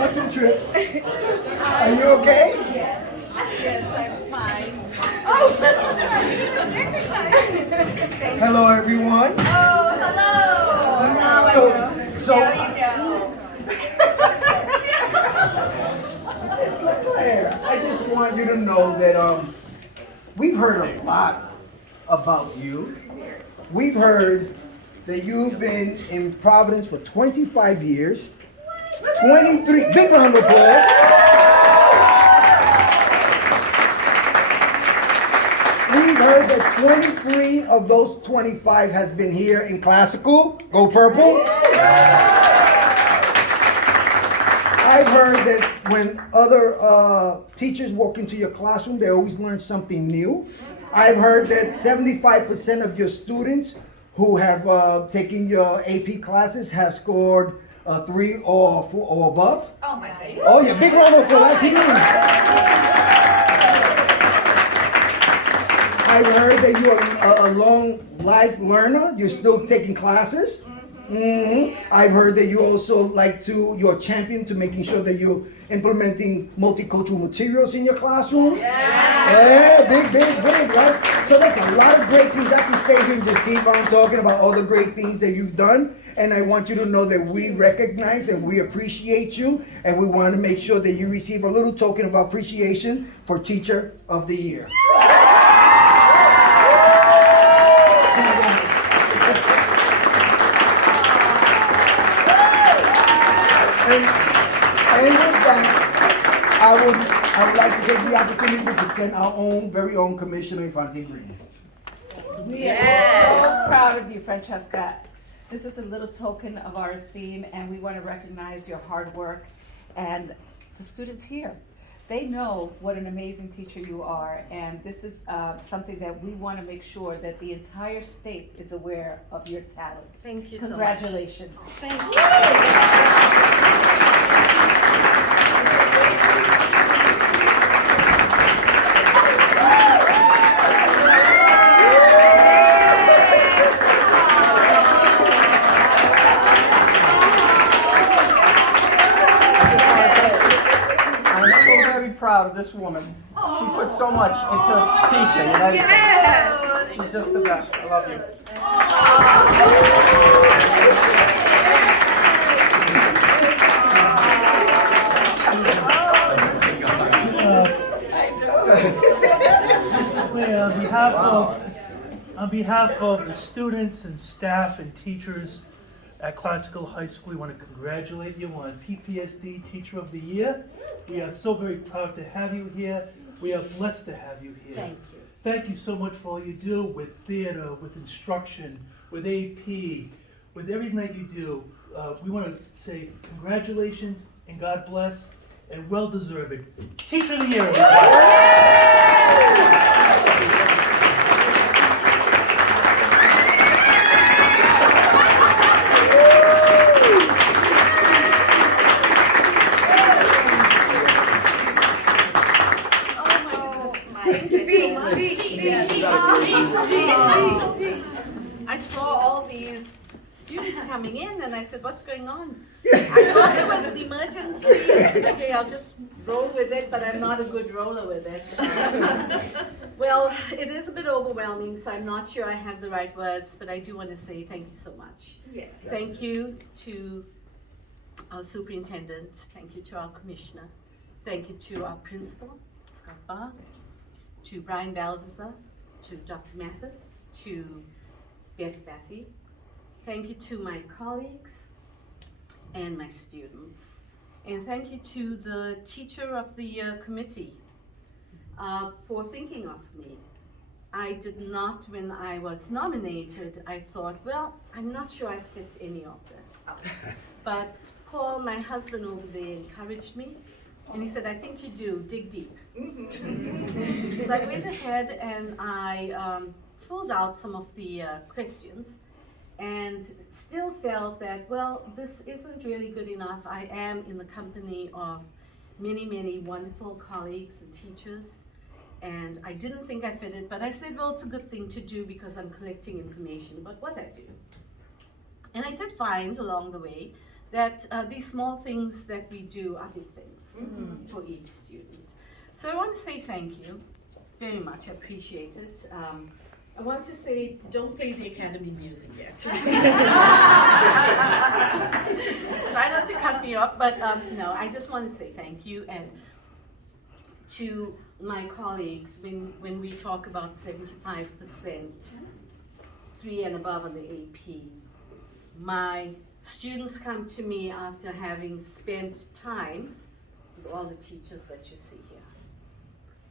going to the trip. Are you okay? Yes, I'm fine. Hello, everyone. Oh, hello. Now So, there you go. Miss Leclerc, I just want you to know that we've heard a lot about you. We've heard that you've been in Providence for 25 years. 23, big round of applause. We've heard that 23 of those 25 has been here in classical. Go purple. I've heard that when other teachers walk into your classroom, they always learn something new. I've heard that 75% of your students who have taken your AP classes have scored 3 or 4 or above. Oh my goodness. Oh yeah, big round of applause. That's huge. I've heard that you're a long life learner. You're still taking classes. I've heard that you also you're a champion to making sure that you're implementing multicultural materials in your classrooms. Yeah, big, right? So there's a lot of great things. I can stay here and just keep on talking about all the great things that you've done. And I want you to know that we recognize and we appreciate you. And we want to make sure that you receive a little token of appreciation for Teacher of the Year. And with that, I would like to take the opportunity to present our very own Commissioner Infante-Green. We are so proud of you, Francesca. This is a little token of our esteem, and we want to recognize your hard work and the students here. They know what an amazing teacher you are, and this is something that we want to make sure that the entire state is aware of your talents. Thank you so much. Congratulations. Thank you. Proud of this woman. She put so much into teaching. Yes. She's just the best. I love you. On behalf of the students and staff and teachers at Classical High School, we want to congratulate you on PPSD Teacher of the Year. We are so very proud to have you here. We are blessed to have you here. Thank you. Thank you so much for all you do with theater, with instruction, with AP, with everything that you do. We want to say congratulations and God bless and well deserved. Teacher of the Year. I saw all these students coming in and I said, what's going on? I thought there was an emergency. Okay, I'll just roll with it, but I'm not a good roller with it. Well, it is a bit overwhelming, so I'm not sure I have the right words, but I do want to say thank you so much. Yes. Thank you to our superintendent. Thank you to our commissioner. Thank you to our principal, Scott Barr, to Brian Baldassar, to Dr. Mathis, to Beth Batty. Thank you to my colleagues and my students. And thank you to the Teacher of the Year committee for thinking of me. I did not, when I was nominated, I thought, well, I'm not sure I fit any of this. But Paul, my husband over there, encouraged me. And he said, I think you do, dig deep. So I went ahead and I filled out some of the questions and still felt that, well, this isn't really good enough. I am in the company of many, many wonderful colleagues and teachers, and I didn't think I fitted, but I said, well, it's a good thing to do because I'm collecting information about what I do. And I did find along the way that these small things that we do are big things for each student. So I want to say thank you very much. I appreciate it. I want to say, don't play the Academy music yet. Try not to cut me off, but no, I just want to say thank you. And to my colleagues, when we talk about 75% 3 and above on the AP, my students come to me after having spent time with all the teachers that you see here.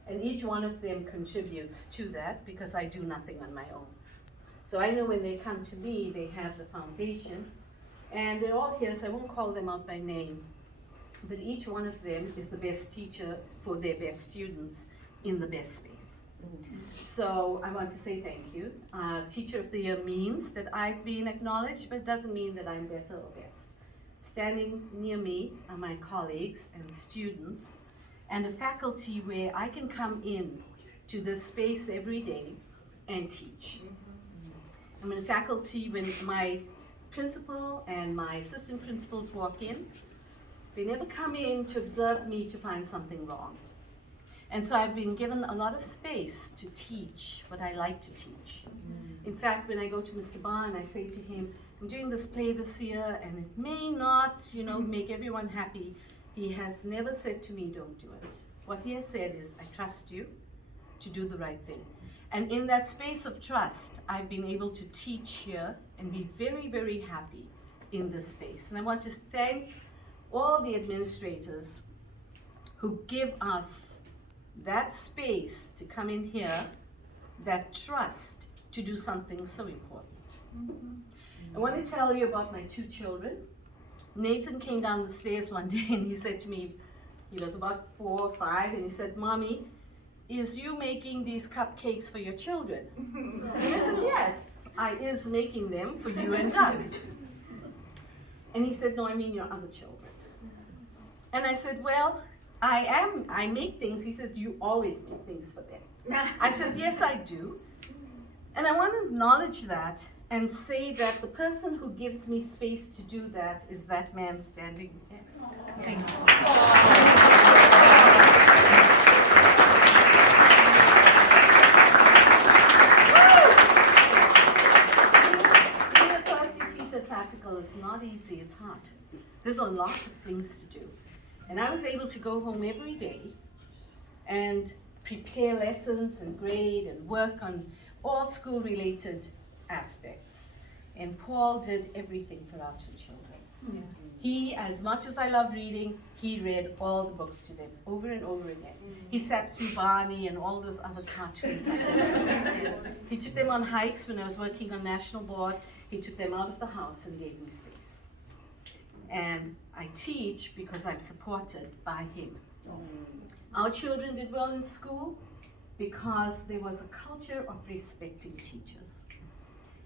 And each one of them contributes to that because I do nothing on my own. So I know when they come to me, they have the foundation, and they're all here, so I won't call them out by name, but each one of them is the best teacher for their best students in the best space. So I want to say thank you. Teacher of the Year means that I've been acknowledged, but it doesn't mean that I'm better or best. Standing near me are my colleagues and students, and a faculty where I can come in to this space every day and teach. I'm in a faculty when my principal and my assistant principals walk in, they never come in to observe me to find something wrong. And so I've been given a lot of space to teach what I like to teach. In fact, when I go to Mr. Barr and I say to him, I'm doing this play this year and it may not, make everyone happy, he has never said to me, don't do it. What he has said is, I trust you to do the right thing. And in that space of trust, I've been able to teach here and be very, very happy in this space. And I want to thank all the administrators who give us that space to come in here, that trust to do something so important. I want to tell you about my 2 children. Nathan came down the stairs one day and he said to me, he was about 4 or 5, and he said, Mommy, is you making these cupcakes for your children? And I said, yes, I is making them for you and Doug. And he said, no, I mean your other children. And I said, well, I make things. He said, you always make things for them. I said, yes, I do. And I want to acknowledge that and say that the person who gives me space to do that is that man standing there. Thank you. Being a first year teacher classical is not easy, it's hard. There's a lot of things to do. And I was able to go home every day and prepare lessons and grade and work on all school-related aspects. And Paul did everything for our 2 children. Yeah. He, as much as I love reading, he read all the books to them over and over again. He sat through Barney and all those other cartoons. He took them on hikes when I was working on National Board. He took them out of the house and gave me space. And I teach because I'm supported by him. Our children did well in school because there was a culture of respecting teachers.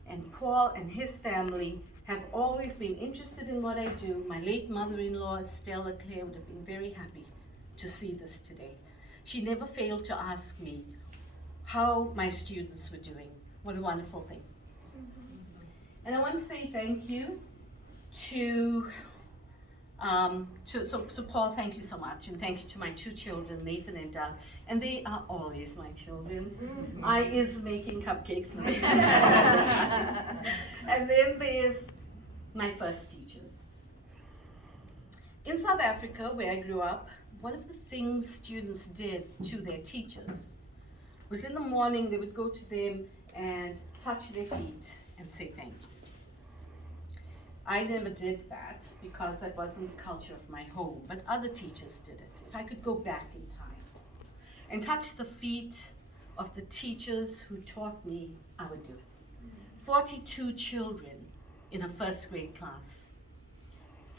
And Paul and his family have always been interested in what I do. My late mother-in-law, Estelle Leclerc, would have been very happy to see this today. She never failed to ask me how my students were doing. What a wonderful thing. And I want to say thank you to Paul, thank you so much, and thank you to my 2 children, Nathan and Doug, and they are always my children. I is making cupcakes for them. And then there's my first teachers. In South Africa, where I grew up, one of the things students did to their teachers was in the morning they would go to them and touch their feet and say thank you. I never did that because that wasn't the culture of my home, but other teachers did it. If I could go back in time and touch the feet of the teachers who taught me, I would do it. 42 children in a first grade class.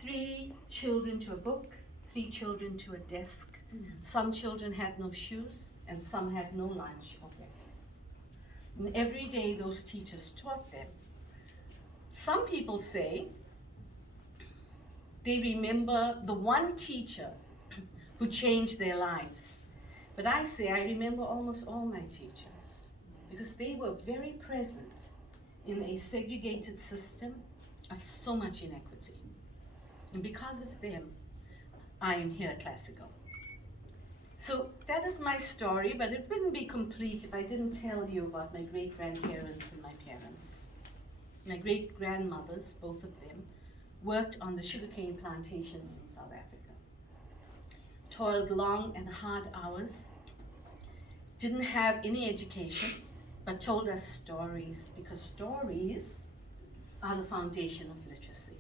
3 children to a book, 3 children to a desk. Some children had no shoes and some had no lunch or breakfast. And every day those teachers taught them. Some people say they remember the one teacher who changed their lives. But I say I remember almost all my teachers because they were very present in a segregated system of so much inequity. And because of them, I am here at Classical. So that is my story, but it wouldn't be complete if I didn't tell you about my great-grandparents and my parents. My great-grandmothers, both of them, worked on the sugarcane plantations in South Africa, toiled long and hard hours, didn't have any education, but told us stories, because stories are the foundation of literacy.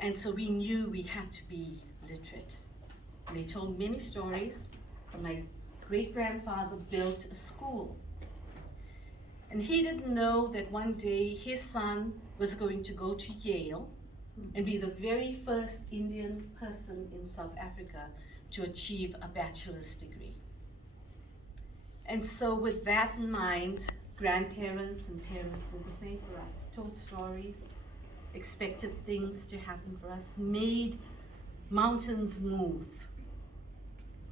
And so we knew we had to be literate. And they told many stories. My great-grandfather built a school. And he didn't know that one day his son was going to go to Yale and be the very first Indian person in South Africa to achieve a bachelor's degree. And so with that in mind, grandparents and parents did the same for us, told stories, expected things to happen for us, made mountains move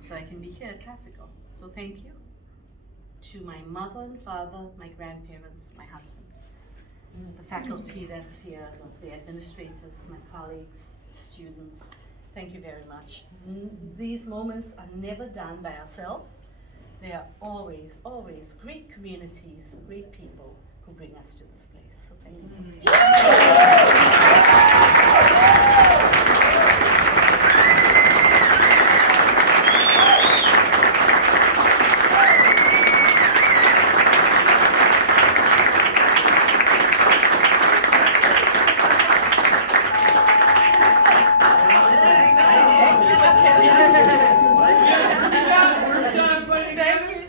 so I can be here at Classical. So thank you to my mother and father, my grandparents, my husband, the faculty that's here, the administrators, my colleagues, students. Thank you very much. These moments are never done by ourselves. They are always, always great communities and great people who bring us to this place. So thank you so much.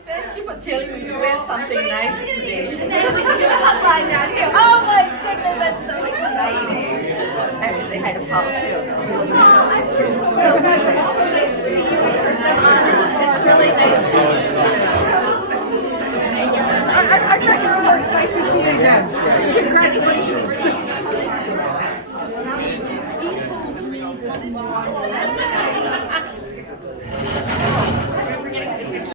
Thank you for telling me to wear something nice today.